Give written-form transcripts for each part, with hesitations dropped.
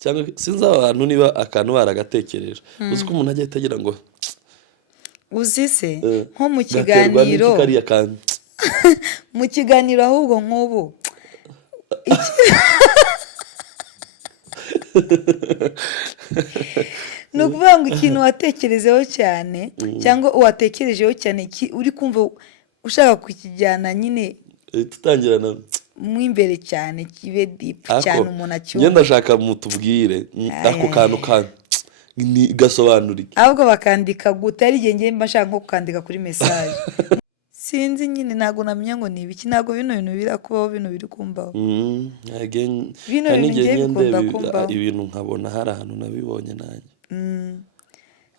cyangwa sinzi abantu niba akantu baragatekereje uzi ko umuntu ajya atagira ngo uzi se nko mu gaterwa n'iki kiganiro kariya kantu mu kiganiro ahubwo nk'ubu ni ukuvuga ngo ikintu watekerezeho cyane cyangwa watekerejeho cyane uri kumva ushaka kukijyana nyine tutangirana mo imbere cyane kibe dipu cyane umuntu acyumva ngenda ndashaka mutubwire ako kantu gasobanura iki ahubwo bakandika gute ari igihe ngiye mbashaka nko kukandika kuri mesaje sinzi nyine ntabwo namenya ngo ni ibiki ntabwo bino bintu birakubaho bino biri kumbaho bino bintu ngiye bikunda kumbaho ibintu nkabona hari ahantu nabibonye nanjye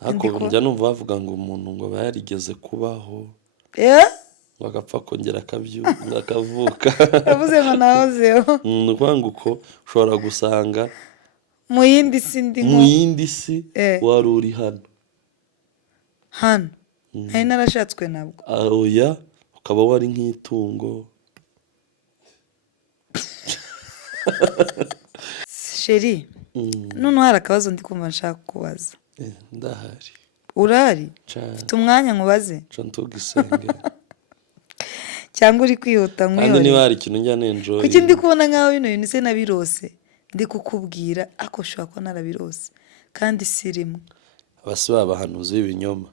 ariko njya numva bavuga ngo umuntu ngo aba yarigeze kubaho ngo agapfa kongera akavuka yavuze ngo nahozeho ni ukuvuga ngo uko ushobora gusanga mu yindi si ndi mu yindi si wari uri hano hari narashatswe nabwo oya ukaba wari nk'itungo sheri noneho hari akabazo ndi kumva nshaka kubaza ndahari urahari mfite umwanya nkubaze ntugisenge cyangwa uri kwihuta kandi nkuyore niba hari ikintu njya nenjoye kuki ndi kubona nkaho bino bintu se nabirose ndi kukubwira ako ushobora kuba narabirose kandi si rimwe abasi b'abahanuzi b'ibinyoma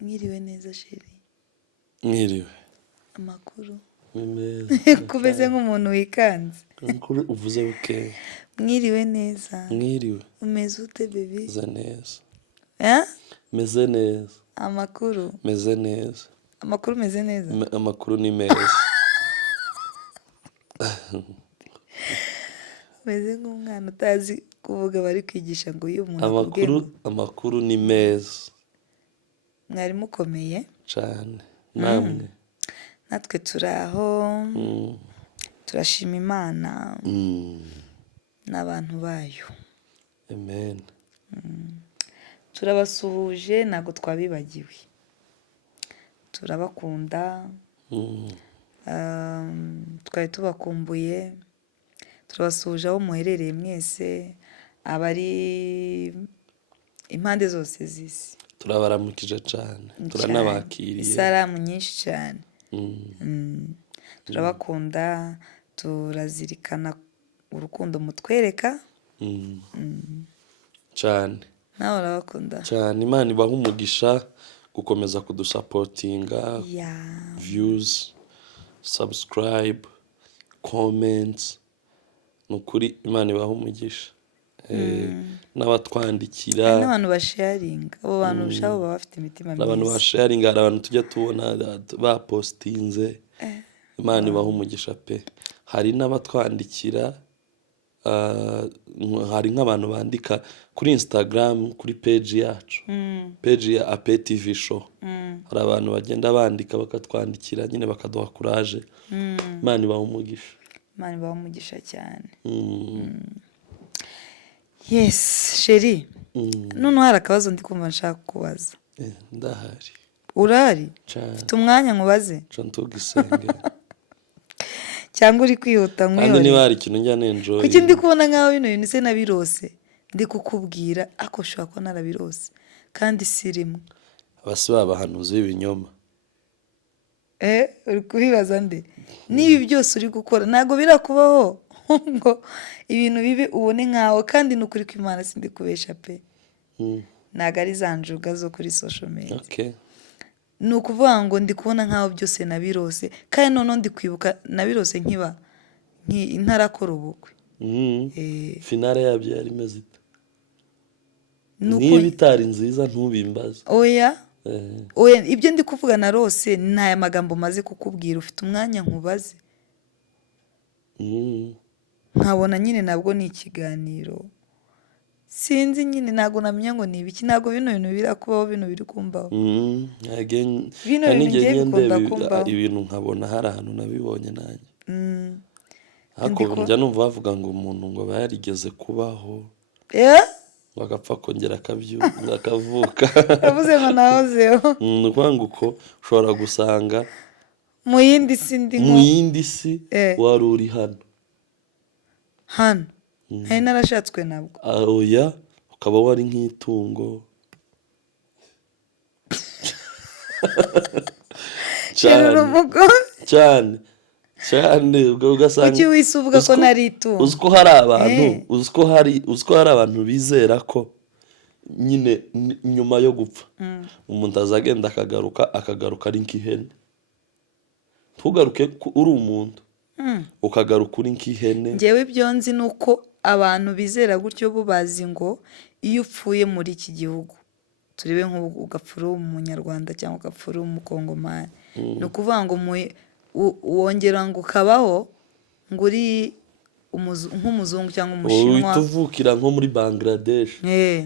mwiriwe neza sheri mwiriwe amakuru ni meza kumeze nk'umuntu wikanze amakuru uvuze buke mwiriwe neza mwiriwe umeze ute bebi meze neza meze neza amakuru meze neza amakuru meze neza amakuru ni meza meze nk'umwana utazi kuvuga bari kwigisha ngo uyu muntu akubwiye amakuru ni meza mwari mukomeye cyane namwe natwe turi aho turashima imana n'abantu bayo amen turabasuhuje ntabwo twabibagiwe turabakunda twari tubakumbuye turabasuhuje aho muherereye mwese abari impande zose z'isi turabaramukije cyane turanabakiriye isaramu nyinshi cyane turabakunda turazirikana urukundo mutwereka cyane nawe urabakunda cyane imana ibaha umugisha gukomeza kudusapotinga views subscribe comments ni ukuri imana ibaha umugisha n'abatwandikira n'abantu basharinga abo bantu ushaka baba bafite imitima myiza abantu basharinga hari abantu tujya tubona bapostinze imana ibaha umugisha pe hari n'abatwandikira hari nk'abantu bandika kuri Instagram kuri page yacu page ya AP TV show hari abantu bagenda bandika bakatwandikira nyine bakaduha courage imana ibaha umugisha imana ibaha umugisha cyane yes sheri noneho hari akabazo ndi kumva nshaka kubaza ndahari urahari mfite umwanya nkubaze ntugisenge cyangwa uri kwihuta nkuyore kandi niba hari ikintu njya nenjoye kuki ndi kubona nkaho bino bintu se nabirose ndi kukubwira ako ushobora kuba narabirose kandi si rimwe abasi b'abahanuzi b'ibinyoma uri kubibaza nde n'ibi byose uri gukora ntabwo birakubaho ngo ibintu bibe ubone nkawe kandi ni ukuri kw'Imana sindi kubesha pe ntabwo ari za njuga zo kuri social media ni ukuvuga ngo ndi kubona nkaho byose nabirose kandi noneho ndi kwibuka nabirose nkiba ntarakora ubukwe finale yabyo yari imeze ite niba itari nziza ntubimbaze oya ibyo ndi kuvuga na rose ni aya magambo maze kukubwira ufite umwanya nkubaze nkabona nyine nabwo ni ikiganiro sinzi nyine ntabwo namenya ngo ni ibiki ntabwo bino bintu birakubaho bino biri kumbaho bino bintu ngiye bikunda kumbaho ibintu nkabona hari ahantu nabibonye nanjye ariko njya numva bavuga ngo umuntu ngo aba yarigeze kubaho bagapfa kongera akavuka. yavuze ngo nahozeho. ni ukuvuga ngo uko ushobora gusanga mu yindi si ndi mu yindi si wari uri hano nari narashatswe nabwo. oya ukaba wari nk'itungo cyane ugasanga kuki wise uvuga ko nari itungo? uzi ko hari abantu uzi ko hari abantu bizera ko nyine nyuma yo gupfa umuntu azagenda akagaruka ari nk'ihene. ntugaruke uri umuntu ukagaruka uri nk'ihene. ngewe ibyo nzi ni uko abantu bizera gutyo bo bazi ngo iyo upfuye muri iki gihugu turebe nk'ubu ugapfura umunyarwanda cyangwa ugapfura umukongomani ni ukuvuga ngo wongera ngo ukabaho ngo uri nk'umuzungu cyangwa umushinwa. uhita uvukira nko muri Bangladesh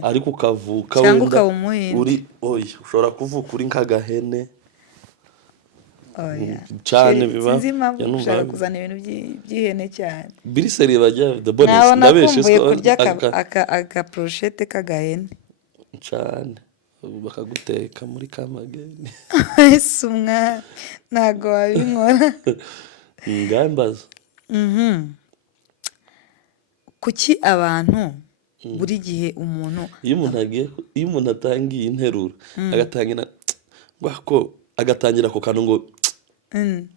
ariko ukavuka cyangwa ukaba umuhinde. ushobora kuvuka uri nk'agahene cyane biba. sinzi impamvu ushaka kuzana ibintu by'ihene cyane. biriseri bajya the bonus ndabeshe kurya agaproshete k'agahene cyane bakaguteka muri kamageni. ese umwana ntago wabinkora. ngambaza kuki abantu buri gihe iyo umuntu atangiye interuro agatangira ako kantu ngo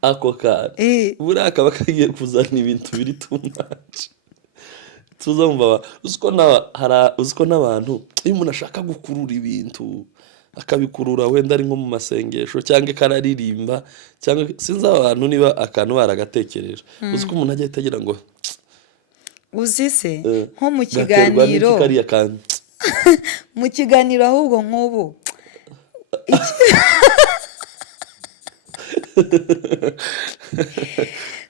ako kantu buriya kaba kagiye kuzana ibintu biri tumaci tuzumva. uzi ko n'abantu iyo umuntu ashaka gukurura ibintu akabikurura wenda ari nko mu masengesho cyangwa kararirimba cyangwa sinzi abantu niba akantu baragatekereje. uzi ko umuntu ajya agira ngo uzi se nko mu kiganiro mu kiganiro ahubwo nk'ubu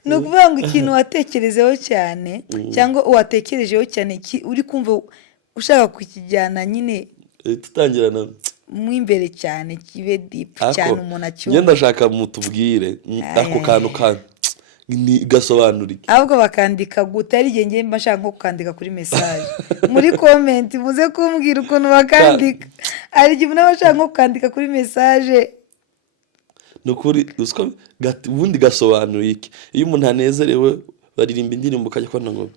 ni ukuvuga ngo ikintu watekerejeho cyane cyangwa watekerejeho cyane uri kumva ushaka kukijyana nyine tutangirana mo imbere cyane kibe dipu cyane umuntu acyumva. ngenda ndashaka mutubwire ako kantu gasobanura iki. ahubwo bakandika gute ari igihe ngiye mbashaka nko kukandika kuri mesaje muri komenti muze kumbwira ukuntu bakandika. hari igihe umuntu aba ashaka nko kukandika kuri mesaje. ni ukuri ubundi gasobanura iki. iyo umuntu anezerewe baririmba indirimbo ukajya kubona ngo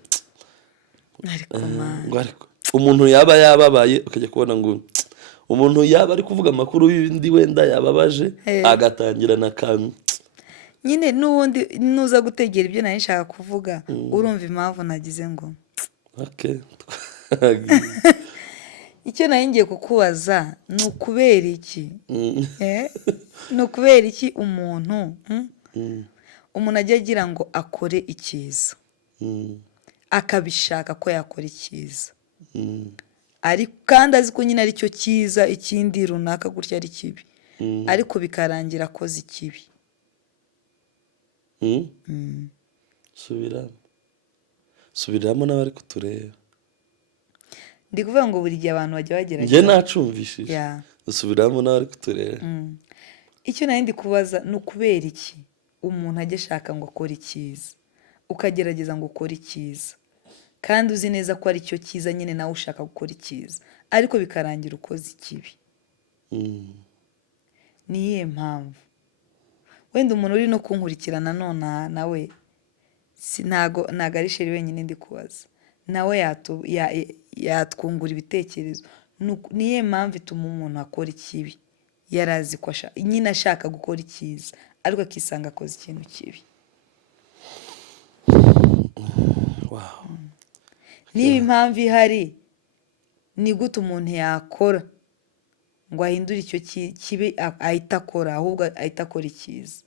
ariko umuntu yaba yababaye ukajya kubona ngo umuntu yaba ari kuvuga amakuru y'undi wenda yababaje agatangira na kantu nyine n'ubundi nuza gutegera ibyo nari nshaka kuvuga urumva impamvu nagize ngo icyo nari ngiye kukubaza ni ukubera iki ni ukubera iki umuntu ajya agira ngo akore icyiza akabishaka ko yakora icyiza kandi azi ko nyine ari cyo cyiza ikindi runaka gutya ari kibi ariko bikarangira akoze ikibi. subiramo n'abari kutureba. ndi kuvuga ngo buri gihe abantu bajya bagerageza. njye nacumvishije subiramo n'abari kutureba. icyo nari ndi kubaza ni ukubera iki umuntu ajya ashaka ngo akore icyiza ukagerageza ngo ukore icyiza kandi uzi neza ko ari cyo cyiza nyine nawe ushaka gukora icyiza ariko bikarangira ukoze ikibi. ni iyihe mpamvu? wenda umuntu uri no kunkurikirana none nawe ntago ari sheri wenyine ndi kubaza nawe yatwungura ibitekerezo. ni iyihe mpamvu ituma umuntu akora ikibi yari azi ko nyine ashaka gukora icyiza ariko akisanga akoze ikintu kibi? niba impamvu ihari ni gute umuntu yakora ngo ahindure icyo kibi ahita akora ahubwo ahita akora icyiza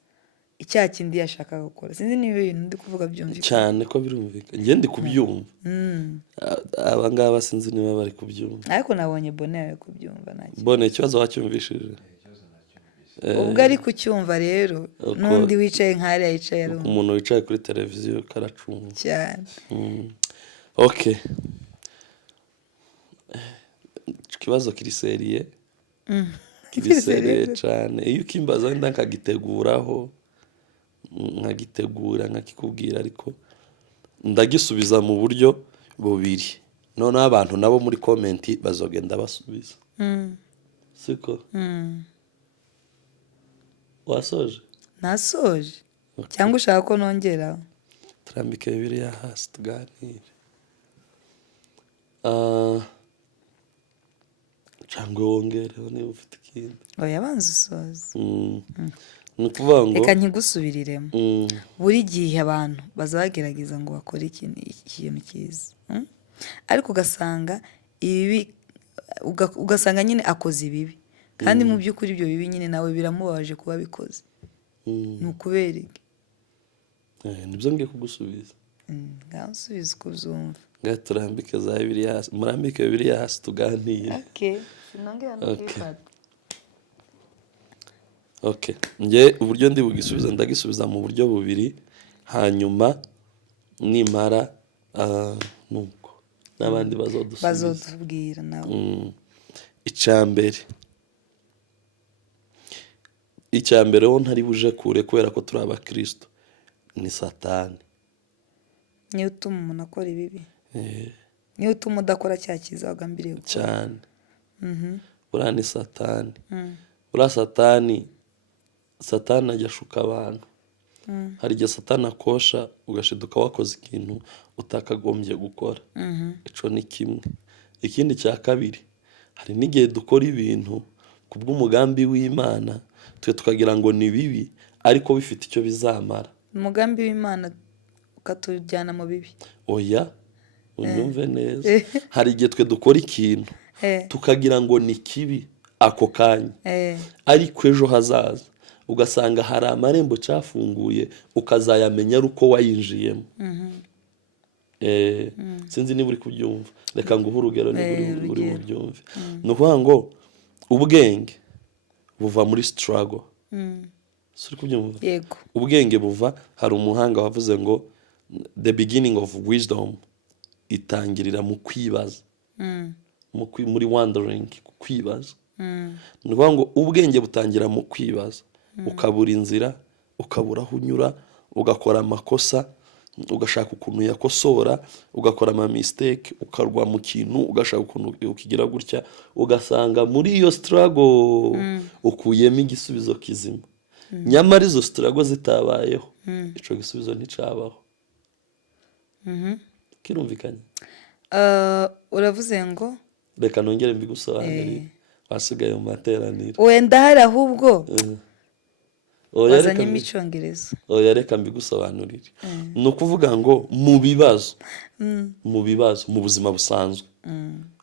icyaha kindi yashakaga gukora? sinzi niba ibintu ndi kuvuga byumvikana cyane ko birumvikana. njye ndi kubyumva aba ngaba sinzi niba bari kubyumva ariko nabonye Bonne ari kubyumva. Bonne ikibazo wacyumvishije ubwo ari kucyumva rero n'undi wicaye nk'ariya yicaye ari umuntu wicaye kuri televiziyo karacumva cyane. ikibazo kiriseriye cyane iyo ukimbaza wenda nkagiteguraho nkagitegura nkakikubwira, ariko ndagisubiza mu buryo bubiri, noneho abantu nabo muri komenti bazogenda basubiza. Siko wasoje? nasoje cyangwa ushaka ko nongeraho? turambike Bibiliya hasi tuganire. cyangwa wongereho niba ufite ikindi. oya banza usoze. ni ukuvuga ngo reka nkigusubiriremo. buri gihe abantu bazagerageza ngo bakore ikintu cyiza, ariko ugasanga ibibi, ugasanga nyine akoze ibibi, kandi mu by'ukuri ibyo bibi nyine nawe biramubabaje kuba bikoze. ni ukubera iki? nibyo ngiye kugusubiza. ngaho usubize uko ubyumva. ngaho turambike za Bibiliya hasi, murambike Bibiliya hasi tuganire. sinongera no kwifata. njye uburyo ndi bugisubiza ndagisubiza mu buryo bubiri, hanyuma nimara nuko n'abandi bazodubwira nawe. icyambere ho ntari buje kure kubera ko turi abakristo, ni Satani. niyo utuma umuntu akora ibibi, niyo utuma udakora cya cyiza wagambiriye gukora cyane. buriya ni Satani. buriya Satani ajya ashuka abantu. hari igihe Satani akosha ugashiduka wakoze ikintu utakagombye gukora. icyo ni kimwe. ikindi cya kabiri, hari n'igihe dukora ibintu ku bw'umugambi w'Imana twe tukagira ngo ni bibi, ariko bifite icyo bizamara. umugambi w'Imana ukatujyana mu bibi. oya, unyumve neza. hari igihe twe dukora ikintu tukagira ngo ni kibi ako kanya, ariko ejo hazaza ugasanga hari amarembo cyafunguye, ukazayamenya ari uko wayinjiyemo. sinzi niba uri kubyumva, reka nguhe urugero niba uri bubyumve. ni ukuvuga ngo ubwenge buva muri struggle. si uri kubyumva? yego. ubwenge buva, hari umuhanga wavuze ngo the beginning of wisdom itangirira mu kwibaza, muri wondering, kwibaza. ni ukuvuga ngo ubwenge butangira mu kwibaza, ukabura inzira, ukabura aho unyura, ugakora amakosa, ugashaka ukuntu yakosora, ugakora ama mistake, ukarwa mu kintu, ugashaka ukuntu ukigira gutya, ugasanga muri iyo struggle ukuyemo igisubizo kizima. nyamara izo struggle zitabayeho, icyo gisubizo nticabaho. kirumvikanye? uravuze ngo reka nongere mbigusobanurire, wasigaye mu materaniro. wenda hari ahubwo wazanyemo icyongereza. oya, reka mbigusobanurire. ni ukuvuga ngo mu bibazo, mu buzima busanzwe,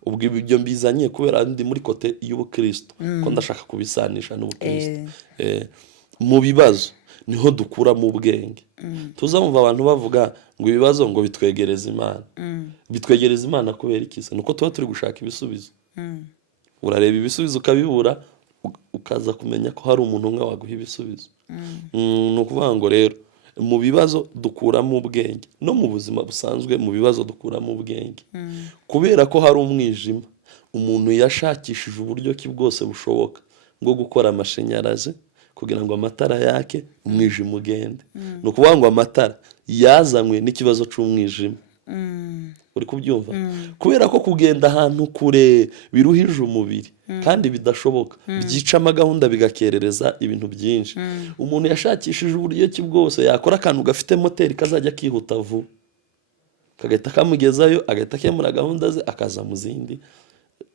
ubwo ibyo mbizanye kubera ndi muri kote y'ubukristo, ko ndashaka kubisanisha n'ubukristo. mu bibazo niho dukuramo ubwenge. tuzamva abantu bavuga ngo ibibazo ngo bitwegereza Imana. bitwegereza Imana kubera iki? nuko tuba turi gushaka ibisubizo. urareba ibisubizo ukabibura, ukaza kumenya ko hari umuntu umwe waguha ibisubizo. ni ukuvuga ngo rero mu bibazo dukuramo ubwenge, no mu buzima busanzwe mu bibazo dukuramo ubwenge. kubera ko hari umwijima, umuntu yashakishije uburyo ki bwose bushoboka bwo gukora amashanyarazi kugira ngo amatara yake, umwijima ugende. ni ukuvuga ngo amatara yazanywe n'ikibazo cy'umwijima. uri kubyumva? kubera ko kugenda ahantu kure biruhije umubiri kandi bidashoboka, byica amagahunda, bigakerereza ibintu byinshi. umuntu yashakishije uburyo ki bwose yakora akantu gafite moteri kazajya kihuta vuba, kagahita kamugezayo, agahita akemura gahunda ze, akaza mu zindi.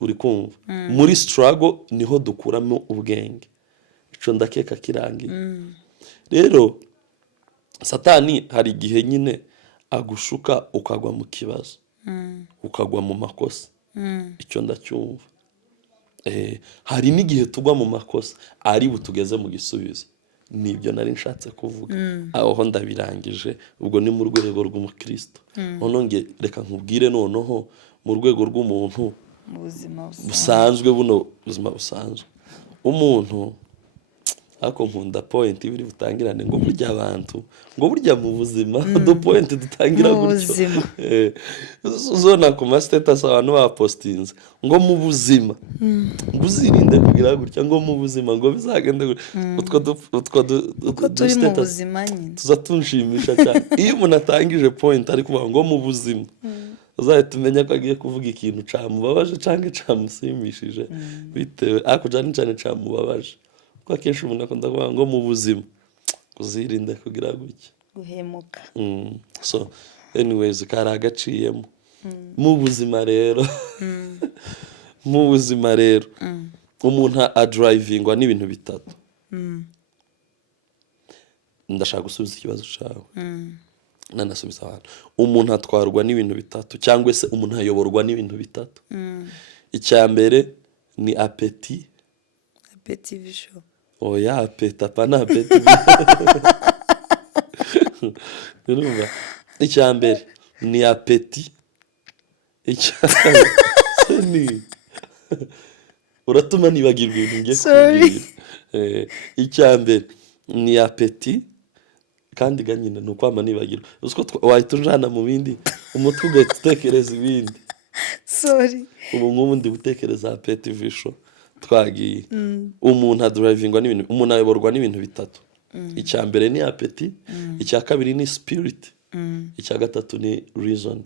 uri kumva? muri struggle niho dukuramo ubwenge. icyo ndakeka kirangiye. rero Satani hari igihe nyine agushuka ukagwa mu kibazo, ukagwa mu makosa. icyo ndacyumva. hari n'igihe tugwa mu makosa ari butugeze mu gisubizo. nibyo nari nshatse kuvuga. aho ndabirangije. ubwo ni mu rwego rw'umukristo. none reka nkubwire noneho mu rwego rw'umuntu busanzwe, buno buzima busanzwe, umuntu ariko nkunda point ibiri butangirane ngo burya abantu ngo burya mu buzima do point dutangira Mu gutyo buzima. uzona ku ma status abantu bapostinze ngo mu buzima ngo uzirinde kugira gutya ngo mu buzima ngo bizagende gutya Ko turi mu buzima nyine. tuza tunshimisha cyane iyo umuntu atangije point ari kuvuga ngo mu buzima uzahita umenya ko agiye kuvuga ikintu camubabaje cyangwa camusimishije bitewe ariko cyane camubabaje kuko akenshi umuntu akunda kuvuga ngo mu buzima uzirinde kugira gutya Guhemuka. so anyways kari agaciyemo mu buzima rero mu buzima rero umuntu adrivingwa n'ibintu bitatu ndashaka gusubiza ikibazo cyawe nanasubiza abantu umuntu atwarwa n'ibintu bitatu cyangwa se umuntu ayoborwa n'ibintu bitatu icya mbere ni apeti visho. oya apeti apana apeti urumva icya mbere ni apeti ni uratuma nibagirwa ibintu ngiye kubwira icya mbere ni apeti kandi ganyine ni ukwama nibagirwa uziko wahita unjana mu bindi umutwe ugahita utekereza ibindi Sorry. ubu nk'ubu ndi gutekereza apeti visho twagiye umuntu adrivingwa n'ibintu umuntu ayoborwa n'ibintu bitatu icya mbere ni apeti icya kabiri ni spirit icya gatatu ni reason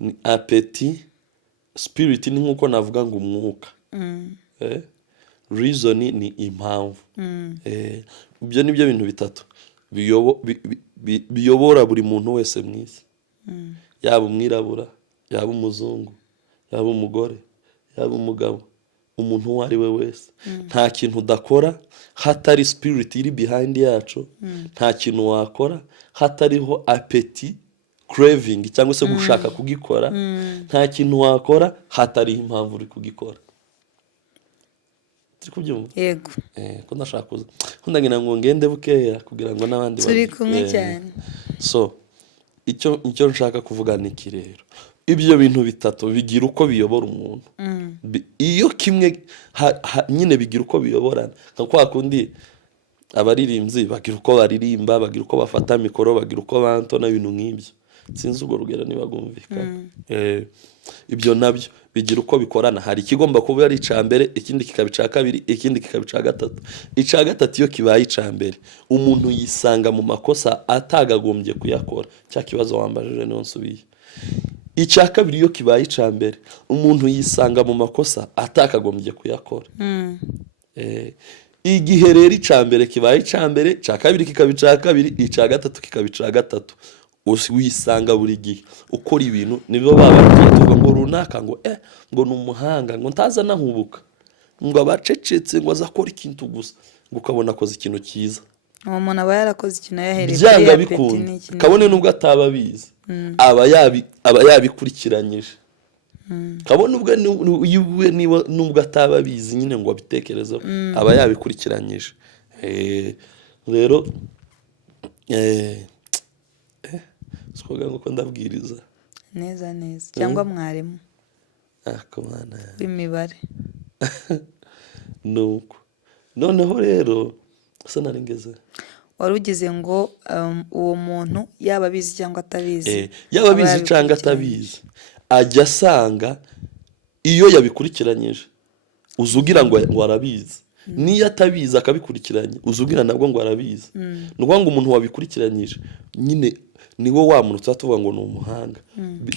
ni apeti spirit ni nk'uko navuga ngo umwuka reason ni impamvu ibyo ni byo bintu bitatu biyobora buri muntu wese mu isi yaba umwirabura yaba umuzungu yaba umugore yaba umugabo umuntu uwo ari we wese nta kintu udakora hatari spirit iri behind yacu nta kintu wakora hatariho apeti craving cyangwa se gushaka kugikora nta kintu wakora hatariho impamvu uri kugikora turi kubyumva Yego. ko ndashaka kuza ko ndagira ngo ngende bukeya kugira ngo n'abandi Turi kumwe cyane. so icyo nshaka kuvuga ni iki rero ibyo bintu bitatu bigira uko biyobora umuntu iyo kimwe nyine bigira uko biyoborana nka kwa kundi abaririmbyi bagira uko baririmba bagira uko bafata mikoro bagira uko bantona ibintu nk'ibyo sinzi ubwo rugero niba bwumvikana ibyo nabyo bigira uko bikorana hari ikigomba kuba ari icya mbere ikindi kikaba icya kabiri ikindi kikaba icya gatatu icya gatatu iyo kibaye icya mbere umuntu yisanga mu makosa atagagombye kuyakora cya kibazo wambajije niyo nsubiye icya kabiri iyo kibaye icya mbere umuntu yisanga mu makosa atakagombye kuyakora igihe rero icya mbere kibaye icya mbere icya kabiri kikaba icya kabiri icya gatatu kikaba icya gatatu wisanga buri gihe ukora ibintu nibo babagiye ngo runaka ngo ngo ni umuhanga ngo ntaza nahubuka ngo abacecetse ngo azakora ikintu gusa ngo ukabona akoze ikintu cyiza uwo muntu aba yarakoze ikintu yahereye byanga bikunda kabone nubwo ataba abizi aba yabikurikiranyije kabone nubwo ataba abizi nyine ngo abitekerezeho aba yabikurikiranyije rero sikoga ngo ndabwiriza neza cyangwa mwarimu kumana w'imibare nuko noneho rero asa naringeze wari ugize ngo uwo muntu yaba abizi cyangwa atabizi yaba abizi cyangwa atabizi ajya asanga iyo yabikurikiranyije uzugira ngo arabizi niyo atabizi akabikurikiranye uzugira nabwo ngo arabizi ni ukuvuga ngo umuntu wabikurikiranyije nyine niwo wa muntu tuba tuvuga ngo ni umuhanga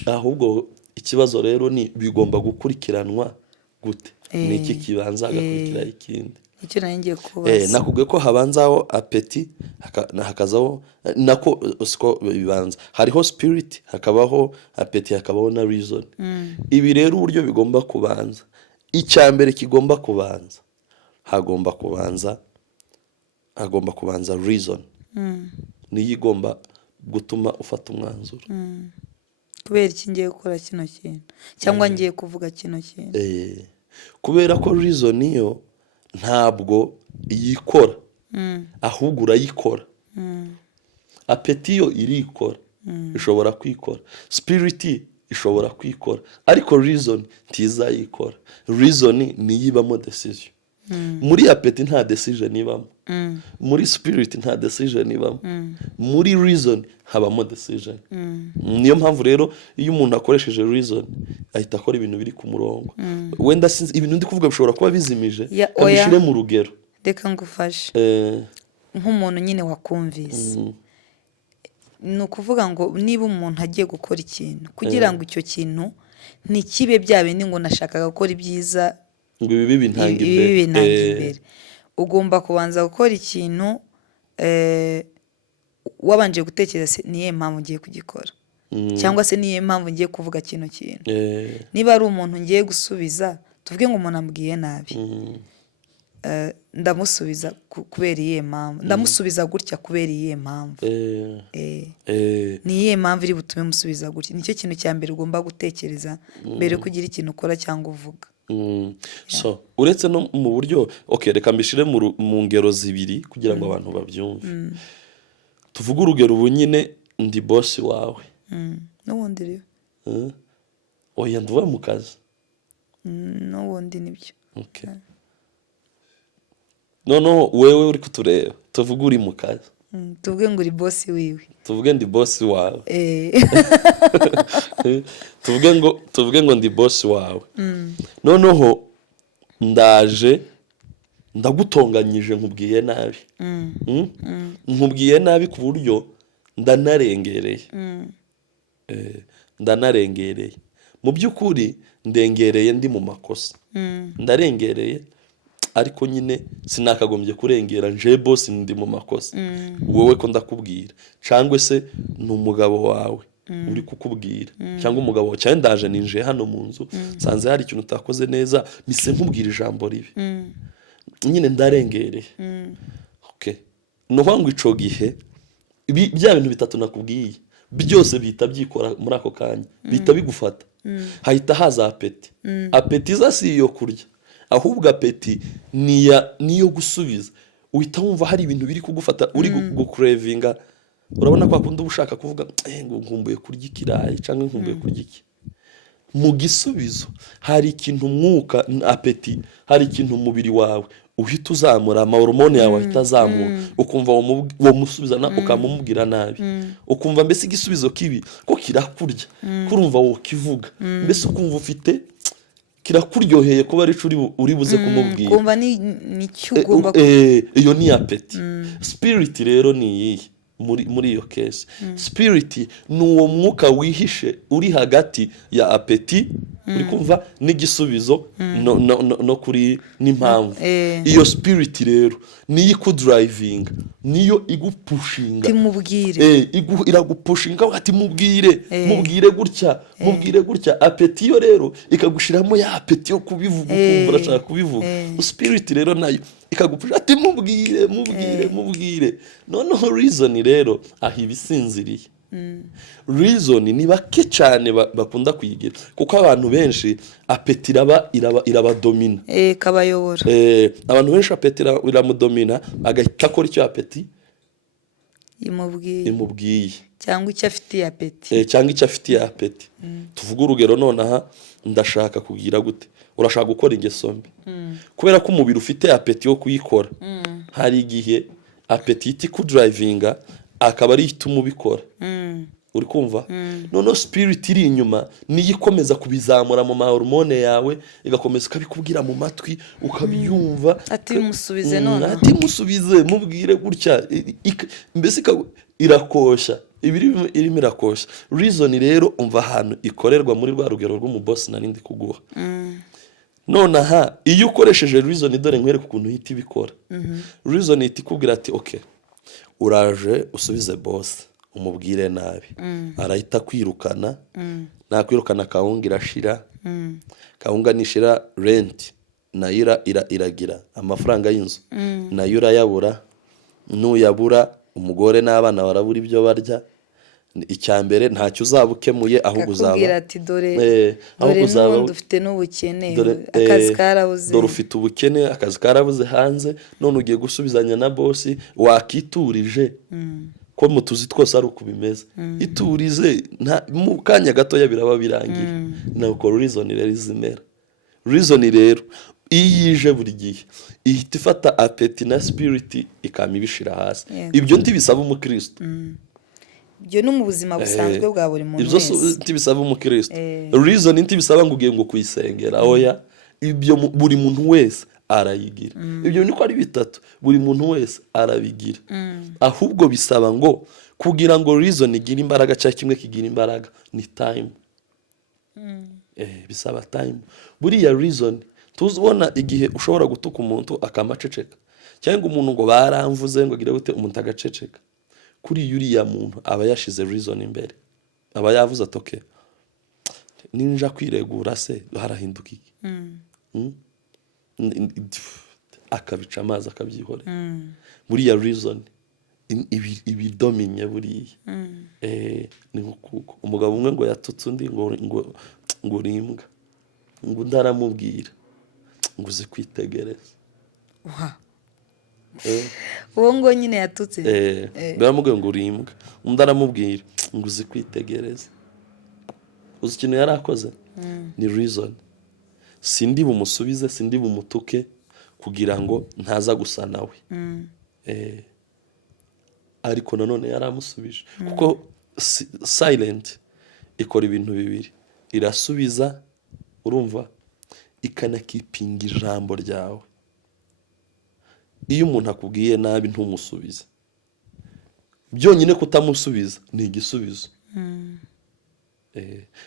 ahubwo ikibazo rero ni bigomba gukurikiranwa gute ni iki kibanza hagakurikiraho ikindi icyo nari ngiye kubaza nakubwiye ko habanzaho apeti hakazaho nako siko bibanza hariho spirit hakabaho apeti hakabaho na reason ibi rero uburyo bigomba kubanza icya mbere kigomba kubanza hagomba kubanza reason niyo igomba gutuma ufata umwanzuro kubera iki ngiye gukora kino kintu cyangwa ngiye kuvuga kino kintu kubera ko reason yo ntabwo yikora ahubwo urayikora apeti yo irikora ishobora kwikora spirit ishobora kwikora ariko reason ntizayikora reason niyo ibamo decision muri apeti nta decision ibamo, muri spirit nta decision ibamo, muri reason habamo decision. Niyo mpamvu rero iyo umuntu akoresheje reason ahita akora ibintu biri ku murongo. Wenda sinzi ibintu ndi kuvuga bishobora kuba bizimije, kabishire mu rugero. Reka ngufashe nk'umuntu nyine wakumvise. Ni ukuvuga ngo niba umuntu agiye gukora ikintu kugira ngo icyo kintu ntikibe bya bindi ngo nashakaga gukora ibyiza ngo ibi bintanga imbere, ugomba kubanza gukora ikintu wabanje gutekereza niye mpamvu ngiye kugikora, cyangwa se niye mpamvu ngiye kuvuga kino kintu. Niba ari umuntu ngiye gusubiza, tuvuge ngo umuntu ambwiye nabi, ndamusubiza kubera iyihe mpamvu, ndamusubiza gutya kubera iyihe mpamvu, ni iyihe mpamvu iri butume musubiza gutya. Nicyo kintu cya mbere ugomba gutekereza mbere yo kugira ikintu ukora cyangwa uvuga. So uretse no mu buryo reka mbishire mu ngero zibiri kugira ngo abantu babyumve. Tuvuge urugero ubu nyine ndi boss wawe, n'ubundi rero oya nduva mu kazi, n'ubundi nibyo. Noneho wewe uri kutureba, tuvuge uri mu kazi, tuvuge ngo uri boss wiwe, tuvuge ndi boss wawe, tuvuge ngo ndi boss wawe. Noneho ndaje ndagutonganyije, nkubwiye nabi, nkubwiye nabi ku buryo ndanarengereye, ndanarengereye mu by'ukuri, ndengereye ndi mu makosa, ndarengereye ariko nyine sinakagombye kurengera, nje boss ndi mu makosa, wowe ko ndakubwira, cyangwa se ni umugabo wawe uri kukubwira, cyangwa umugabo wawe, cyane ndaje ninje hano mu nzu sanze hari ikintu utakoze neza, mise nkubwira ijambo ribi, nyine ndarengereye. No ngo ico gihe bya bintu bitatu nakubwiye byose bihita byikora muri ako kanya, bihita bigufata, hahita haza apeti. Apeti za si iyo kurya, ahubwo apeti niyo gusubiza. Uhita wumva hari ibintu biri kugufata, uri gucravinga. Urabona ko akunda ubushaka kuvuga ngo nkumbuye kurya ikirayi cyangwa nkumbuye kurya iki. Mu gisubizo hari ikintu mwuka apeti, hari ikintu umubiri wawe uhita uzamura, amahormone yawe ahita azamura, ukumva uwo musubizana ukamumubwira nabi, ukumva mbese igisubizo kibi ko kirakurya, kurumva wo kivuga, mbese ukumva ufite kirakuryoheye kuba ari uri buze kumubwira, kumva ni cyo ugomba iyo ni apeti. Spirit rero ni iyi muri iyo case. Spirit ni uwo mwuka wihishe uri hagati ya apeti, uri kumva n'igisubizo no kuri n'impamvu. Iyo spirit rero niyo ikudrivinga, niyo igupushinga, timubwire, iragupushinga ati mubwire gutya. Apeti yo rero ikagushiramo ya apeti yo kubivuga, ukumva urashaka kubivuga. Spirit rero nayo ikagupusha ati mubwire. Noneho reason rero aho ibisinziriye. Reason ni bake cyane bakunda kuyigira, kuko abantu benshi apeti irabadomina, kabayobora. Abantu benshi apeti iramudomina, agahita akora icyo apeti imubwiye, cyangwa icyo afitiye apeti. Tuvuge urugero nonaha, ndashaka kugira gute, urashaka gukora ingeso mbi, kubera ko umubiri ufite apeti yo kuyikora, hari igihe apeti iti kudrivinga akaba ari ituma ubikora, uri kumva. Noneho spirit iri inyuma niyo ikomeza kubizamura mu mahormone yawe, igakomeza ikabikubwira mu matwi ukabyumva, ati musubize none, ati musubize, mubwire gutya, mbese irakosha, irimo irakosha. Reason rero umva ahantu ikorerwa muri rwa rugero rw'umubosi narindi kuguha. Nonaha iyo ukoresheje reason, dore nkwereka ukuntu uhita ibikora. Reason ihita ikubwira ati uraje usubize boss, umubwire nabi, arahita kwirukana, nakwirukana kawunga irashira, kawunga nishira rent nayo iragira, amafaranga y'inzu nayo urayabura, nuyabura umugore n'abana barabura ibyo barya. Icyambere ntacyo uzabukemuye, ahubwo uzaba ati dore n'ubundi ufite n'ubukene, akazi karabuze, dore ufite ubukene, akazi karabuze hanze, none ugiye gusubizanya na boss, wakiturije ko mu tuzi twose ari uko bimeze, iturize mu kanya gatoya biraba birangiye. Nuko reason rero izimera. Reason rero iyo ije buri gihe ihita ifata apeti na spirit ikama ibishira hasi. Yego. Ibyo ntibisaba umukristo. ibyo ni mu buzima busanzwe bwa buri muntu Ibyo wese. ntibisaba umukristo. Reason ntibisaba ngo ugiye ngo kuyisengera. Oya, ibyo buri muntu wese arayigira. Ibyo niko ari bitatu, buri muntu wese arabigira. Ahubwo bisaba ngo kugira ngo reason igire imbaraga cyangwa kimwe kigira imbaraga ni time. Bisaba time. Buriya reason tuzibona igihe ushobora gutuka umuntu akamaceceka, cyangwa umuntu ngo baramvuze ngo agire gute umuntu agaceceka. Kuri yuriya muntu aba yashize reason imbere, aba yavuze atoke ninja kwiregura se harahinduka iki. Akabica amazi akabyihora. Buriya reason ibidominye buriya. Ni nkuko umugabo umwe ngo yatutse undi ngo urimbwa, ngo ndaramubwira ngo uzi kwitegereza. uwo ngo nyine yatutse. Biramubwiye ngo urimbwa, undi aramubwira ngo uzi kwitegereza. Uzi ikintu yari akoze? Ni reason. Sindi bumusubize, sindi bumutuke kugira ngo ntaza gusa nawe. Ariko nanone yari amusubije kuko silent ikora ibintu bibiri, irasubiza, urumva, ikanakipinga ijambo ryawe. Iyo umuntu akubwiye nabi ntumusubize, byonyine kutamusubiza ni igisubizo.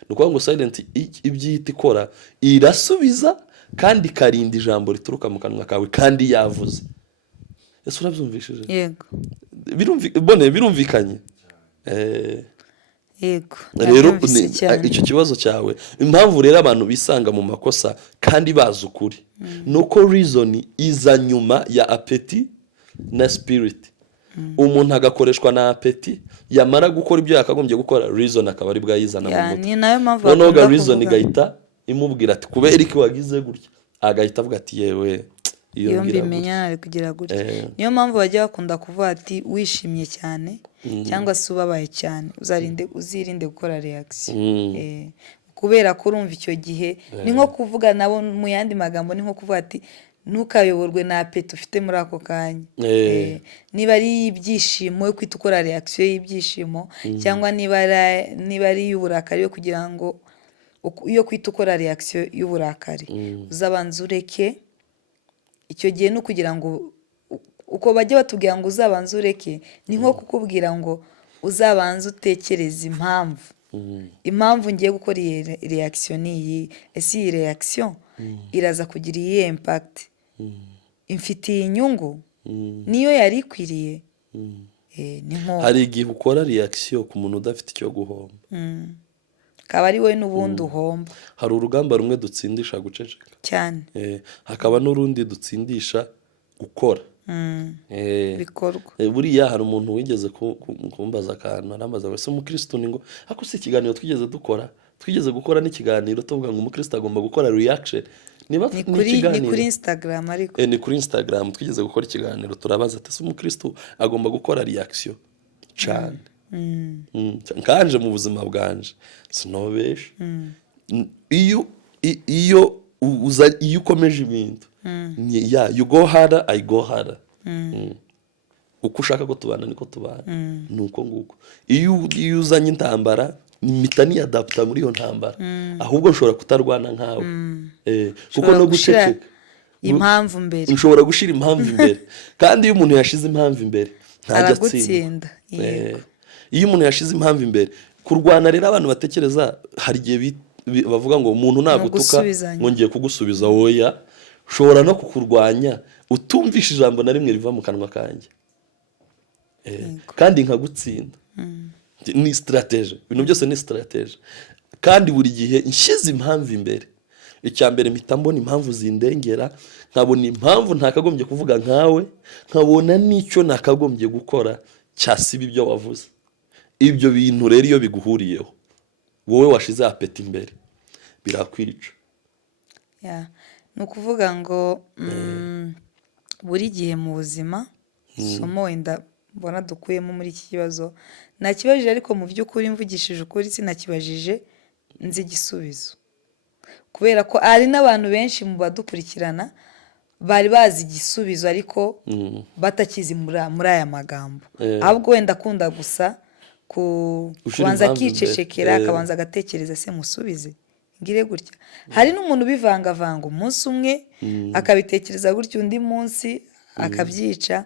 Nuko ngo silent ibyita ikora irasubiza kandi ikarinda ijambo rituruka mu kanwa kawe kandi yavuze. Ese urabyumvishije? Yego. Birumvikanye. Yego. Rero icyo kibazo cyawe, impamvu rero abantu bisanga mu makosa kandi bazi ukuri, nuko reason iza nyuma ya apeti na spirit. Umuntu agakoreshwa na apeti, yamara gukora ibyo yakagombye gukora, reason akaba ari bwayizana mu mutwe. Ni nayo mpamvu noneho reason igahita imubwira ati kubera iki wagize gutya, agahita avuga ati yewe iyo mbimenya ari kugira gutya. Niyo mpamvu bajya bakunda kuvuga ati wishimye cyane cyangwa se ubabaye cyane uzirinde gukora reaction. Kubera ko urumva icyo gihe ni nko kuvuga nabo mu yandi magambo, ni nko kuvuga ati ntukayoborwe na apeti ufite muri ako kanya. Niba ari ibyishimo yo kwita ukora reaction y'ibyishimo, cyangwa niba ari iy'uburakari yo kugira ngo yo kwita ukora reaction y'uburakari, uzabanza ureke. Icyo gihe ni ukugira ngo uko bajya batubwira ngo uzabanza ureke, ni nko kukubwira ngo uzabanza utekereze impamvu ngiye gukora iyi reaction niyi. Ese iyi reaction iraza kugira iyi impact, imfitiye inyungu, niyo yari ikwiriye. Ni nko hari igihe ukora reaction ku muntu udafite icyo guhomba, akaba ari we n'ubundi uhomba. Hari urugamba rumwe dutsindisha guceceka cyane, hakaba n'urundi dutsindisha gukora bikorwa. Buriya hari umuntu wigeze kumbaza akantu, arambaza ngo ese umukristo ni ngo ako si ikiganiro twigeze gukora n'ikiganiro tuvuga ngo umukristo agomba gukora reaction. Ni kuri Instagram, ariko ni kuri Instagram twigeze gukora ikiganiro turabaza ati ese umukristo agomba gukora reaction cyane. Kanje mu buzima bwanje sinobesha. Iyo ukomeje ibintu, you go harder, I go harder. Uko ushaka ko tubana niko tubana, nuko nguko. Iyo uzanye intambara mpita niyadapta muri iyo ntambara, ahubwo nshobora kutarwana nkawe. Kuko no guceceka impamvu mbere, nshobora gushira impamvu imbere, kandi iyo umuntu yashize impamvu imbere ntajya atsinda. Iyo umuntu yashize impamvu imbere, kurwana rero abantu batekereza hari igihe bavuga ngo umuntu nagutuka ngo ngiye kugusubiza. Oya, ushobora no kukurwanya utumvisha ijambo na rimwe riva mu kanwa kanjye, kandi nkagutsinda. Ni strategy, ibintu byose ni strategy. Kandi buri gihe nshize impamvu imbere, icya mbere mpita mbona impamvu zindengera, nkabona impamvu ntakagombye kuvuga nkawe, nkabona n'icyo nakagombye gukora cyasiba ibyo wavuze. Ibyo bintu rero iyo biguhuriyeho, wowe washize apeti imbere, birakwica. Ni ukuvuga ngo buri gihe mu buzima, isomo wenda mbona dukuyemo muri iki kibazo, nakibajije ariko mu by'ukuri mvugishije ukuri sinakibajije nzi igisubizo. kubera ko hari n'abantu benshi mu badukurikirana bari bazi igisubizo ariko batakizi muri aya magambo, ahubwo wenda akunda gusa kubanza akicecekera akabanza agatekereza se musubize ngire gutya. Hari n'umuntu ubivangavanga umunsi umwe akabitekereza gutya, undi munsi akabyica.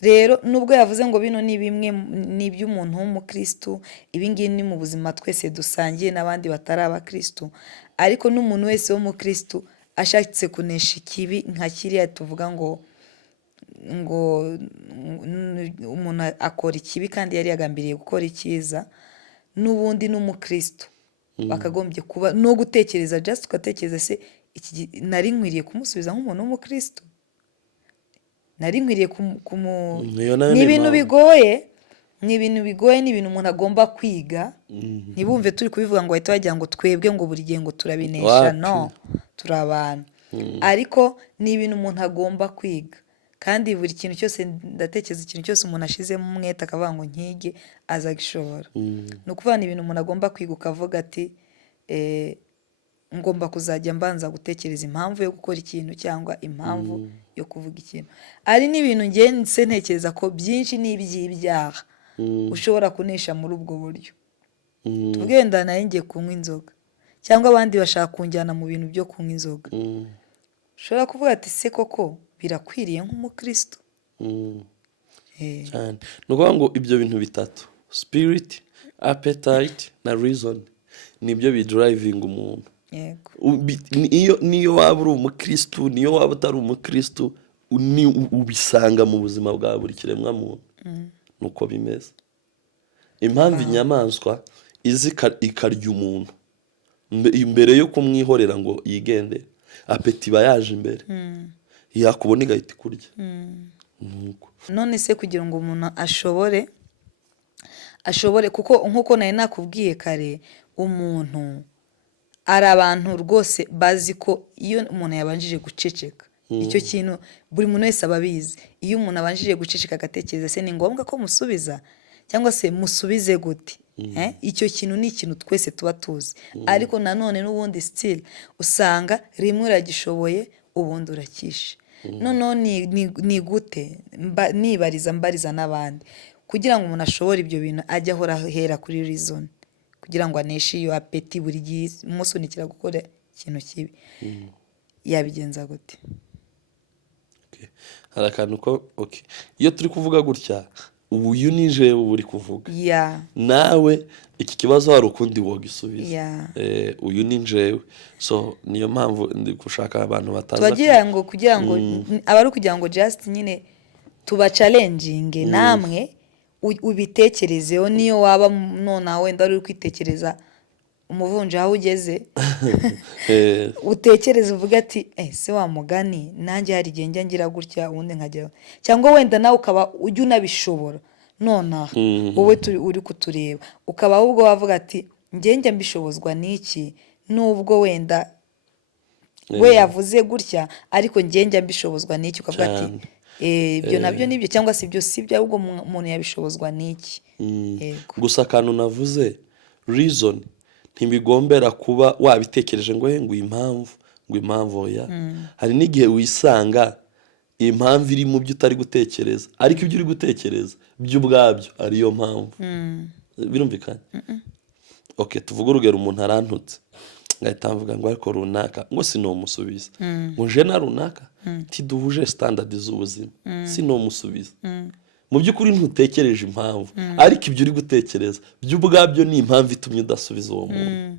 Rero nubwo yavuze ngo bino ni bimwe n'iby'umuntu w'umukristu, ibingibi ni mu buzima twese dusangiye n'abandi batari abakristu, ariko n'umuntu wese w'umukristu ashatse kunesha ikibi nka kiriya tuvuga ngo umuntu akora ikibi kandi yari yagambiriye gukora icyiza, n'ubundi n'umukristu bakagombye kuba no gutekereza, just ugatekereza se nari nkwiriye kumusubiza nk'umuntu w'umukristu, nari nkwiriye ni ibintu bigoye, ni ibintu umuntu agomba kwiga. Ntibumve turi kubivuga ngo bahita bagira ngo twebwe ngo buri gihe ngo turabinesha, no, turi abantu, ariko ni ibintu umuntu agomba kwiga. Kandi buri kintu cyose, ndatekereza ikintu cyose umuntu ashizemo umwete akavuga ngo nkige azagishobora. Ni ukuvuga ni ibintu umuntu agomba kwiga, ukavuga ati ngomba kuzajya mbanza gutekereza impamvu yo gukora ikintu cyangwa impamvu yo kuvuga ikintu. Ari n'ibintu ngense ntekereza ko byinshi ni iby'ibyaha ushobora kunesha muri ubwo buryo. Tugenda nayo ngiye kunywa inzoga, cyangwa abandi bashaka kunjyana mu bintu byo kunywa inzoga, ushobora kuvuga ati se koko birakwiriye nk'umukristo? Cyane. Ni ukuvuga ngo ibyo bintu bitatu, spirit, appetite na reason, nibyo bidrivinga umuntu. Niyo waba uri umukristu, niyo waba utari umukristu, ubisanga mu buzima bwa buri kiremwa muntu. Nuko bimeze. Impamvu inyamaswa izi ikarya umuntu imbere yo kumwihorera ngo yigendere, apeti iba yaje imbere, yakubona igahita ikurya. None se kugira ngo umuntu ashobore, kuko nk'uko nari nakubwiye kare, umuntu ari abantu rwose bazi ko iyo umuntu yabanjije guceceka, icyo kintu buri muntu wese aba abizi, iyo umuntu abanjije guceceka agatekereza se ni ngombwa ko musubiza cyangwa se musubize gute, icyo kintu ni ikintu twese tuba tuzi. Ariko nanone n'ubundi still usanga rimwe uragishoboye ubundi urakishe. Noneho ni gute mbariza n'abandi kugira ngo umuntu ashobore ibyo bintu ajya ahora ahera kuri reason, kugira ngo aneshe iyo apeti buri gihe umusunikira gukora ikintu kibi, yabigenza gute? Hari akantu ko iyo turi kuvuga gutya, uyu ni jewe uri kuvuga, nawe iki kibazo hari ukundi wogisubiza. Uyu ni jewe, so niyo mpamvu ndi gushaka abantu bataza tubagira ngo kugira ngo abari kugira ngo just nyine tuba challenging namwe ubitekerezeho. Niyo waba nonaho wenda uri kwitekereza umuvunja aho ugeze, utekereze uvuga ati se wa mugani nanjye hari igihe njya ngira gutya ubundi nkajya, cyangwa wenda nawe ukaba ujya unabishobora nonaha wowe uri kutureba, ukaba ahubwo wavuga ati njya mbishobozwa n'iki, nubwo wenda we yavuze gutya ariko njya mbishobozwa n'iki, ukavuga ati ibyo nabyo nibyo, cyangwa se ibyo sibyo ahubwo umuntu yabishobozwa n'iki. Gusa akantu navuze reason ntibigombera kuba wabitekereje ngo impamvu oya. Hari n'igihe wisanga impamvu iri mu byo utari gutekereza, ariko ibyo uri gutekereza byo ubwabyo ariyo mpamvu. Birumvikana? Tuvuge urugero, umuntu arantutse ngahita mvuga ngo ariko runaka ngo sinomusubiza, ngo nje na runaka tiduhuje standard z'ubuzima sinomusubiza. Mu by'ukuri ntutekereje impamvu, ariko ibyo uri gutekereza byo ubwabyo ni impamvu itumye udasubiza uwo muntu.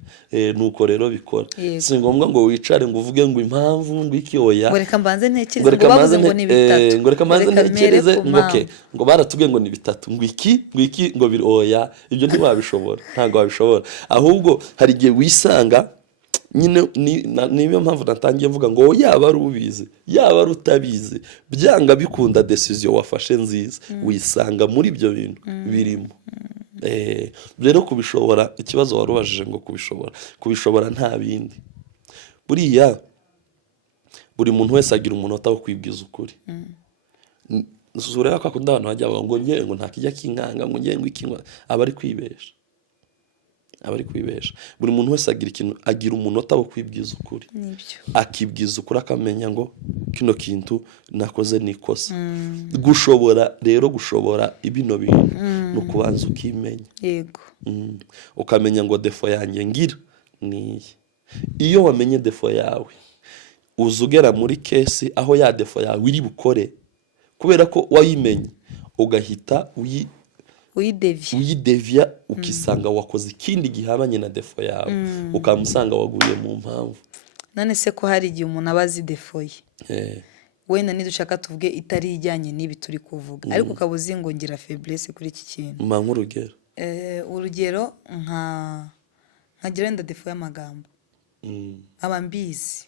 Nuko rero bikora, si ngombwa ngo wicare ngo uvuge ngo impamvu ngo iki oya, ngo reka mbanze ntekereze, ngo bavuze ngo ni bitatu, ngo reka mbanze ntekereze ngo baratubwiye ngo ni bitatu, ngo iki ngo biri oya. Ibyo ntiwabishobora, ntabwo wabishobora. Ahubwo hari igihe wisanga nyine, niyo mpamvu natangiye mvuga ngo yaba ari ubizi yaba ari utabizi, byanga bikunda decision wafashe nziza wisanga muri ibyo bintu birimo. Rero kubishobora, ikibazo warubajije ngo kubishobora nta bindi, buriya buri muntu wese agira umunota wo kwibwiza ukuri. Ureba ko akunda abantu bajya ngo nge ngo ntakijya kinkanga ngo nge ngo ikinywa, aba ari kwibesha. aba ari kwibesha. Buri muntu wese agira umunota wo kwibwiza ukuri, nibyo akibwiza ukuri akamenya ngo kino kintu nakoze ni ikosa. gushobora ibino bintu ni ukubanza ukimenya, yego ukamenya ngo defo yanjye ngira ni iyi. Iyo wamenye defo yawe uza ugera muri kesi aho ya defo yawe iri bukore, kubera ko wayimenye ugahita uyidevya ukisanga wakoze ikindi gihabanye na defo yawe, ukamusanga waguye mu mpamvu. none se ko hari igihe umuntu aba azi defo ye, wenda nidushaka tuvuge itari ijyanye n'ibi turi kuvuga, ariko ukaba uzi ngo ngira faiblesse kuri iki kintu. mpa nk'urugero. Urugero nkagira wenda defo y'amagambo, aba mbizi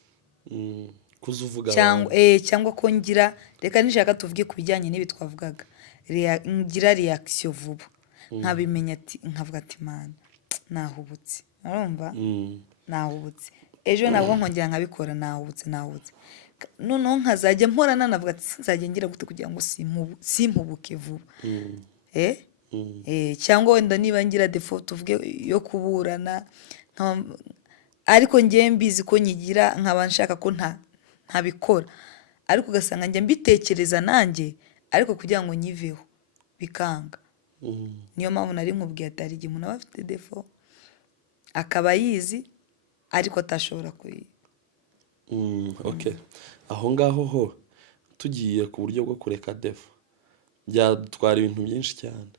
kuzuvuga cyangwa ko ngira, reka nishaka tuvuge ku bijyanye n'ibi twavugaga, ngira reaction vuba, nkabimenya ati nkavuga ati mana nahubutse, urumva nahubutse, ejo nabwo nkongera nkabikora nahubutse noneho nkazajya mpora nanavuga ati nzajya ngira gute kugira ngo simpubuke vuba. Cyangwa wenda niba ngira defo tuvuge yo kuburana, ariko ngiye mbizi ko nyigira, nkaba nshaka ko ntabikora, ariko ugasanga njya mbitekereza nanjye, ariko kugira ngo nyiveho bikanga. Niyo mpamvu nari nkubwiye ati hari igihe umuntu aba afite defo akaba yizi ariko atashobora kuyiha. Aho ngaho ho tugiye ku buryo bwo kureka defo byadutwara ibintu byinshi cyane.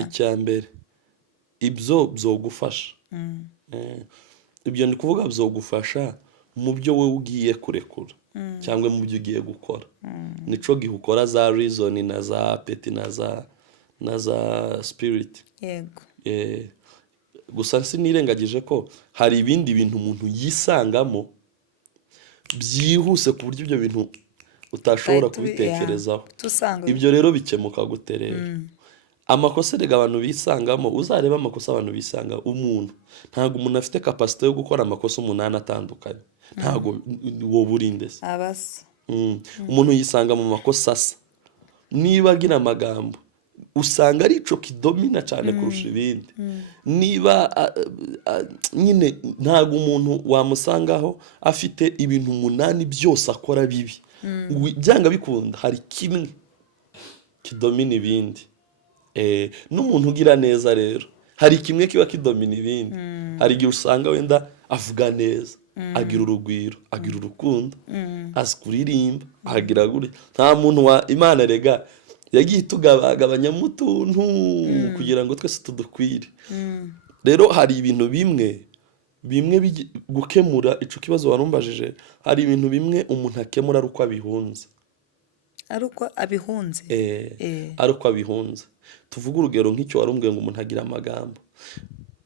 Icya mbere, ibyo byogufasha, ibyo ni kuvuga byogufasha mu byo wowe ugiye kurekura cyangwa mu byo ugiye gukora. Nico gihe ukora za reason na za peti na za spirit. Yego. Gusa sinirengagije ko hari ibindi bintu umuntu yisangamo byihuse ku buryo ibyo bintu utashobora kubitekerezaho. Ibyo rero bikemuka gute rero? Amakosa rega abantu bisangamo, uzareba amakosa abantu bisanga, ntabwo umuntu afite capacity yo gukora amakosa 8 atandukanye, ntabwo wo burinde se abasa. Umuntu yisanga mu makosa asa, niba agira amagambo usanga ari ico kidomina cyane kurusha ibindi. Niba nyine ntabwo umuntu wamusangaho afite ibintu 8 byose akora bibi, byanga bikunda hari kimwe kidomina ibindi. N'umuntu ugira neza rero hari kimwe kiba kidomina ibindi. Hari igihe usanga wenda avuga neza, agira urugwiro, agira urukundo, azi kuririmba, agira gure. Nta muntu wa Imana rega yagiye tugabagabanyamo utuntu kugira ngo twese tudukwire. Rero hari ibintu bimwe gukemura ico kibazo warumbajije, hari ibintu bimwe umuntu akemura ari uko abihunze. Ari uko abihunze. Tuvuga urugero nk'icyo warumbwiye ngo umuntu agira amagambo.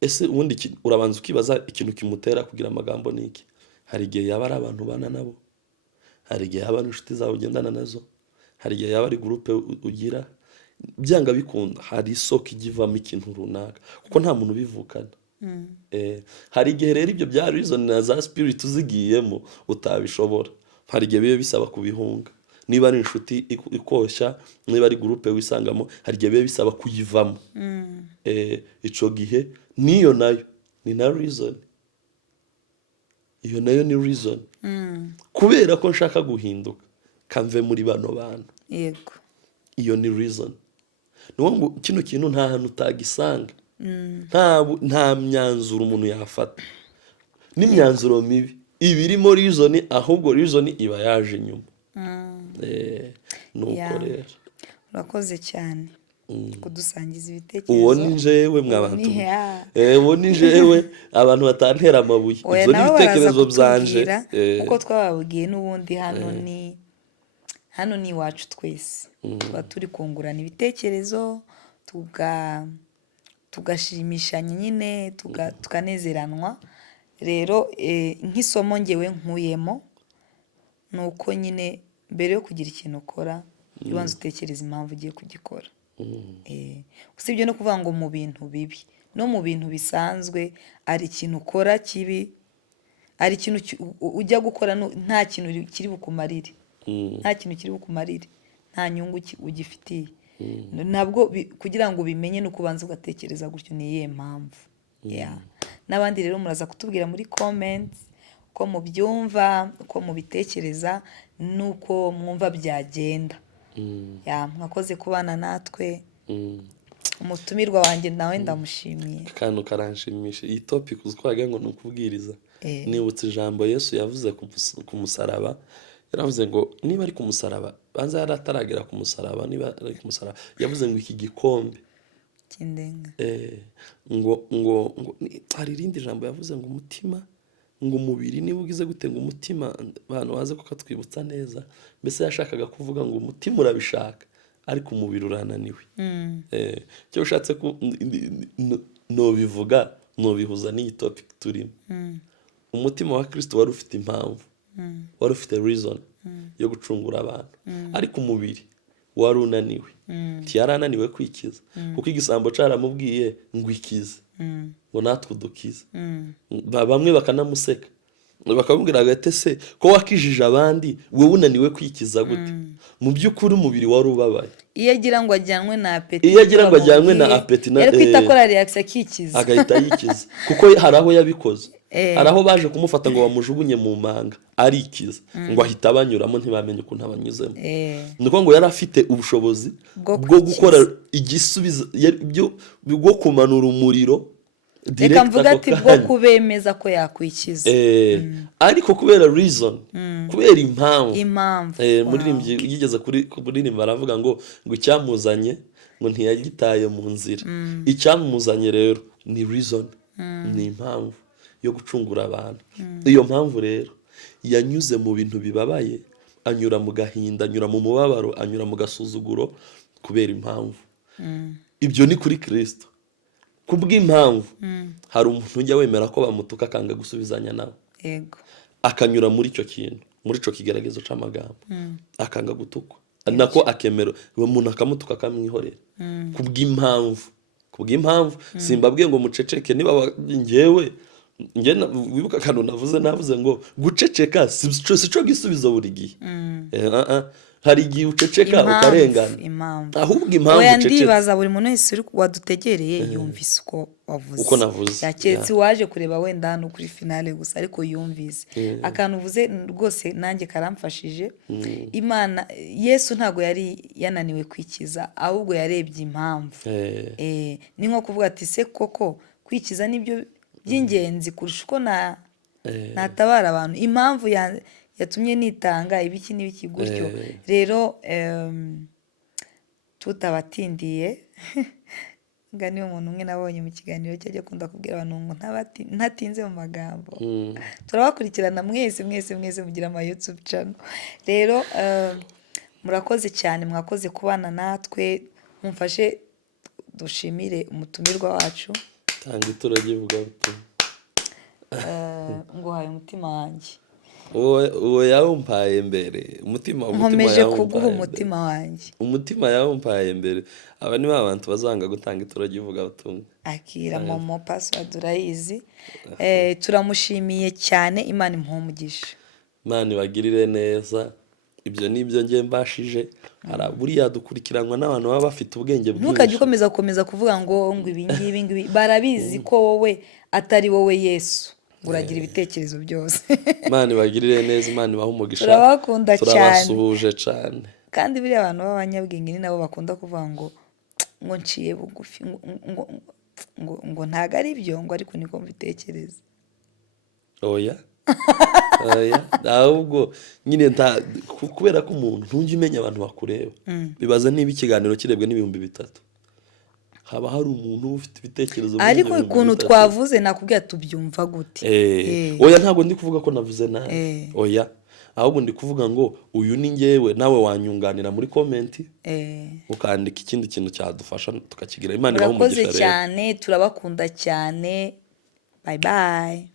Ese ubundi urabanza ukibaza ikintu kimutera kugira amagambo niki? Hari igihe yaba ari abantu bana nabo, hari igihe yaba ari inshuti zawe ugendana nazo, hari igihe yaba ari groupe ugira, byanga bikunda hari isoko igivamo ikintu runaka, kuko nta muntu bivukana. Hari igihe rero ibyo bya reason na za spirit uzigiyemo utabishobora, hari igihe bibe bisaba kubihunga. Niba ari inshuti ikoshya, niba ari groupe wisangamo, hari igihe bibe bisaba kuyivamo. Ico gihe niyo nayo ni na reason, iyo nayo ni reason, kubera ko nshaka guhinduka kamve muri bano bantu. Yego, iyo ni reason. Ngo kino kintu nta hantu utagisanga, nta myanzuro umuntu yafata, n'imyanzuro mibi ibirimo reason, ahubwo reason iba yaje nyuma. Nuko rero urakoze cyane kudusangiza ibitekerezo. Uwo ni jewe mwabantu, uwo ni jewe abantu batantera amabuye, ibyo ni ibitekerezo byanje uko twababwiye. N'ubundi hano ni iwacu twese, tuba turi kungurana ibitekerezo, tugashimishanya nyine, tukanezeranwa. Rero nk'isomo ngewe nkuyemo ni uko nyine mbere yo kugira ikintu ukora ubanza utekereza impamvu ugiye kugikora. Usibye no kuvuga ngo mu bintu bibi, no mu bintu bisanzwe ari ikintu ukora kibi, ari ikintu ujya gukora nta kintu kiri bukumarire, nta nyungu ugifitiye. Nabwo kugira ngo ubimenye no kubanza ugatekereza gutyo ni iyihe mpamvu. Yeah. N'abandi rero muraza kutubwira muri comments uko mubyumva, uko mubitekereza n'uko mwumva byagenda. Mwakoze kubana natwe. Umutumirwa wanjye nawe ndamushimiye. Akantu karanshimisha. Iyi topic uzi ko wagira ngo ni ukubwiriza. Nibutse ijambo Yesu yavuze ku musaraba. Yaravuze ngo niba ari ku musaraba, banza yari ataragera ku musaraba, niba ari ku musaraba, yavuze ngo iki gikombe kindenga. ngo hari irindi jambo yavuze ngo umutima, ngo umubiri niba ugize gute, ngo umutima abantu baze kukatwibutsa neza. Mbese yashakaga kuvuga ngo umutima urabishaka ariko umubiri urananiwe. Cyo ushatse ko nobivuga nobihuza n'iyi topic turimo. Umutima wa Kristo wari ufite impamvu, wari ufite reason yo gucungura abantu, ariko umubiri wari unaniwe. Tiyarananiwe kwikiza kuko igisambo caramubwiye ngo ikize, ngo natwe dukize. Bamwe bakanamuseka bakamubwira agate se ko wakijije abandi wowe unaniwe kwikiza gute? Mu by'ukuri umubiri wari ubabaye. Iyo agira ngo ajyanwe na apeti, iyo agira ngo ajyanwe na apeti na yari kwita ko reaction akikiza, agahita yikiza kuko hari aho yabikoze. Hari aho baje kumufata ngo bamujugunye mu manga arikiza, ngo ahita abanyuramo ntibamenye ukuntu abanyuzemo. Nuko ngo yari afite ubushobozi bwo gukora igisubizo bwo kumanura umuriro. Reka mvuga ati bwo kubemeza ko yakwikiza. Ariko kubera reason, kubera impamvu. Muririmbyi yigeze kuririmba aravuga ngo icyamuzanye ngo ntiyagitaye mu nzira. Icyamuzanye rero ni reason, ni impamvu yo gucungura abantu. Iyo mpamvu rero yanyuze mu bintu bibabaye, anyura mu gahinda, anyura mu mubabaro, anyura mu gasuzuguro kubera impamvu. Ibyo ni kuri Kristo. Kubw'impamvu hari umuntu ujya wemera ko bamutuka akanga gusubizanya nawe. Akanyura muri icyo kintu, muri ico kigeragezo c'amagambo, akanga gutukwa, nako akemera umuntu akamutuka akamwihorera. Kubw'impamvu simbabwiye ngo muceceke. Niba njyewe wibuka kantu navuze ngo guceceka sico gisubizo buri gihe. Hari igihe uceceka ukarengana, ahubwo impamvu uceceka. Ndibaza buri muntu wese uri wadutegereye yumvise uko wavuze, uko navuze. Yaketse waje kureba wenda hano kuri finale gusa, ariko yumvise akantu uvuze rwose nanjye karamfashije. Imana Yesu ntago yari yananiwe kwikiza, ahubwo yarebye impamvu. Ni nko kuvuga ati se koko kwikiza nibyo by'ingenzi kurusha uko natabara abantu. Impamvu yatumye nitanga ibiki n'ibiki gutyo. Rero tutabatindiye ngani umuntu umwe nabonye mu kiganiro cyo akunda kubwira abantu ngo ntatinze mu magambo. Turabakurikirana mwese mugira ama YouTube channel. Rero murakoze cyane, mwakoze kubana natwe. Mumfashe dushimire umutumirwa wacu. Tanga ituragivuga ngo haye umutima wanjye. Uwo yawumpaye mbere. Nkomeje kuguha umutima wanjye. Umutima yawumpaye mbere. Aba ni abantu bazanga gutanga ituragivuga butumwa. Akira momo password urayizi. Turamushimiye cyane. Imana impumugisha. Imana ibagirire neza. Ibyo nibyo ngiye mbashije. Buriya dukurikiranwa n'abantu baba bafite ubwenge bwinshi. Ntukajye ukomeza kuvuga ngo ibi ngibi barabizi ko wowe atari wowe Yesu. Uragira ibitekerezo byose. Imana ibagirire neza, Imana ibahe umugisha. Turabakunda cyane. Turabasuhuje cyane. Kandi biri abantu b'abanyabwenge ni nabo bakunda kuvuga ngo nciye bugufi, ngo ntago ari byo, ngo ariko niko mbitekereza. Oya. Ahubwo nyine kubera ko umuntu ntujye umenya abantu bakureba. Bibaza niba ikiganiro kirebwe n'ibihumbi 3. Haba hari umuntu ufite ibitekerezo byinshi. Ariko ikuntu twavuze nakubwiye tubyumva gute. Oya ntabwo ndi kuvuga ko navuze nabi. Oya. Ahubwo ndi kuvuga ngo uyu ni ngewe, nawe wanyunganira muri comment. Ukandika ikindi kintu cyadufasha tukakigira. Imana ibahe umugisha rero. Murakoze cyane, turabakunda cyane. Bye bye.